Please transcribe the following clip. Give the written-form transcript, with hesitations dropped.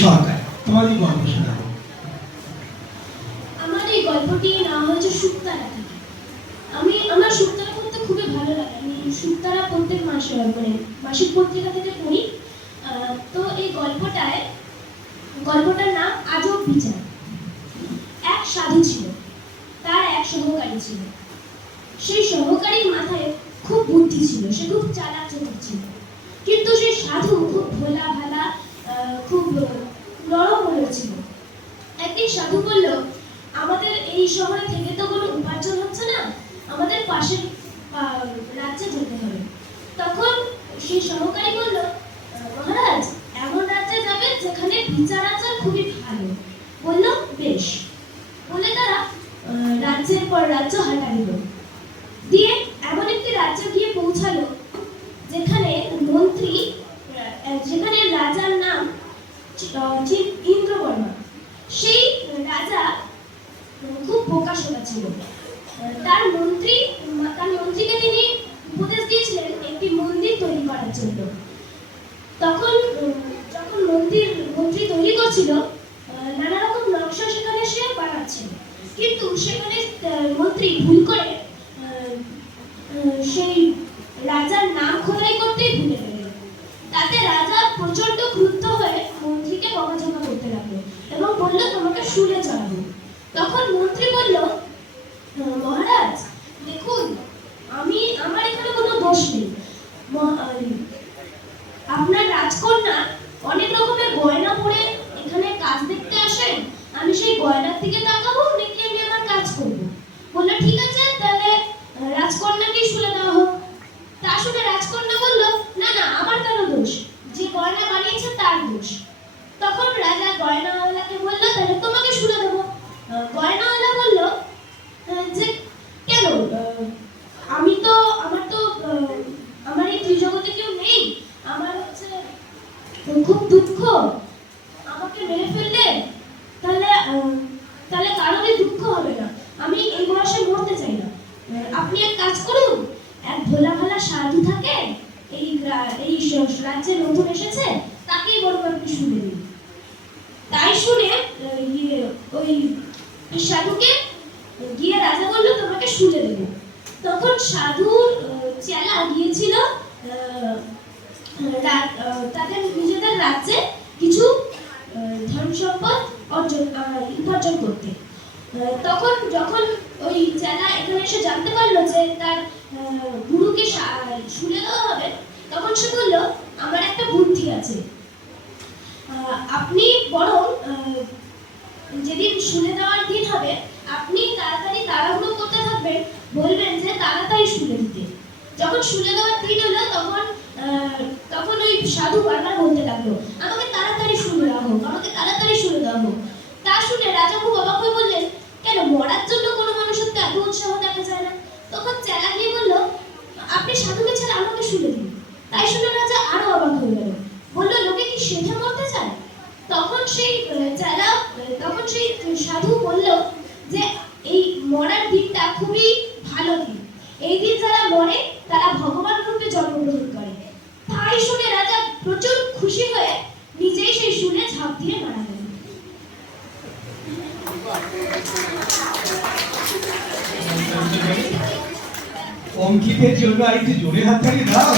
সরকার। তোমাদের গল্প শোনাবো। আমার এই গল্পটি নাম হয়েছে শুকতারা থেকে। আমার শুকতারা পড়তে খুবই ভালো লাগে। আমি শুকতারা প্রত্যেক মাসে মানে মাসিক পত্রিকা থেকে পড়ি। তো এই গল্পটার নাম আজব বিচার। এক সাধু ছিল, তার এক সহকারী ছিল। সেই সহকারীর মাথায় খুব বুদ্ধি ছিল, সে খুব চালাক চতুর ছিল। কিন্তু সেই সাধু খুব ভোলা ভালা, খুব নরম মনের ছিল। একদিন সাধু বলল, আমাদের এই শহরে থেকে তো কোনো উপার্জন হচ্ছে না, আমাদের পাশের রাজ্যে যেতে হবে। তখন সেই সহকারী বলল, মহারাজ, এমন রাজ্যে যাবে যেখানে বিচার আচার খুবই ভালো। বলল, বেশ। বলে তারা রাজ্যের পর রাজ্য হাঁটা দিল। দিয়ে এমন একটি রাজ্যে গিয়ে পৌঁছালো যেখানে যেখানে রাজার নাম ইন্দ্রবর্মা। সেই রাজা খুব বোকাশোকা ছিল। তার মন্ত্রীকে তিনি উপদেশ দিয়েছিলেন একটি মন্দির তৈরি করার জন্য। যখন মন্ত্রী তৈরি করছিল, নানা রকম নকশা সেখানে সে বানাচ্ছিল। কিন্তু সেখানে মন্ত্রী ভুল করে সেই রাজার নাম খোদাই করতেই ভুলে গেল। তাতে রাজা প্রচন্ড ক্রুদ্ধ হয়ে মন্ত্রীকে বকাঝকা করতে লাগলো এবং বলল, তোমাকে শুলে চড়াবো। তখন মন্ত্রী বলল, মহারাজ, দেখুন, আমার এখানে কোনো দোষ নেই। আপনার রাজকন্যা অনেক রকমের গয়না পরে এখানে কাজ দেখতে আসেন, আমি সেই গয়নার দিকে তাকাবো নাকি আমি আমার কাজ করবো? বললো, ঠিক আছে, তাহলে রাজকন্যাকে শুলে দেওয়া হোক। তা শুনে রাজকন্যা বলল, না না, আমার কেন দোষ, যে গয়না বানিয়েছে তার দোষ। তখন রাজা গয়নাওয়ালাকে বলল, তাহলে তোমাকে শুলে দেবো। গয়নাওয়ালা বলল, যে কেন, আমার এই ত্রিজগতে কেউ নেই, আমার হচ্ছে খুব দুঃখ, আমাকে মেরে ফেললে তাহলে কারোরই দুঃখ হবে না, আমি এই বয়সে মরতে চাই না। আপনি এক কাজ করুন, এক ভোলা ভালা সাধু থাকে এই রাজ্যে নতুন এসেছে, তাকেই বরং আপনি শুনে দিন। তাই শুনে ওই সাধুকে গিয়ে রাজা বলল, তোমাকে শুলে দেব। তখন সাধুর চেলা গিয়েছিল তাদের নিজেদের রাজ্যে কিছু ধন সম্পদ উপার্জন করতে। তখন যখন ওই চেলা এখানে এসে জানতে পারলো যে তার গুরুকে শুলে দেওয়া হবে, তখন সে বলল, আমার একটা বুদ্ধি আছে। আপনি বরং যেদিন শুলে দেওয়ার দিন হবে, আপনি তাড়াতাড়ি তাড়াহুড়ো করতে থাকবেন, বলবেন যে তাড়াতাড়ি শুলে দিতে। যখন শুলে দেওয়ার দিন হলো, তখন ওই সাধু বারবার বলতে লাগলো, আমাকে তাড়াতাড়ি শুলে দেওয়া হোক, আমাকে তাড়াতাড়ি শুলে দেওয়া হোক। তা শুনে রাজা খুব অবাক হয়ে বললেন, কেন, মরার জন্য কোনো মানুষের তো এত উৎসাহ দেখা যায় না। তখন চেলা গিয়ে বলল, আপনি সাধুকে ছেড়ে আমাকে শুলে দিন। তাই শুনে রাজা আরো অবাক হয়ে গেল, বলল, লোকে কি সেধে মরতে চায়? তখন সেই সাধু বলল যে এই মরার দিনটা খুবই ভালো দিন, এই দিন যারা মরে তারা ভগবান রূপে জন্মগ্রহণ করে। তাই শুনে রাজা প্রচুর খুশি হয়ে নিজেই সেই শুনে ঝাঁপ দিয়ে মারা গেল। অঙ্কিতের জন্য আরেকটু জোরে হাততালি দাও।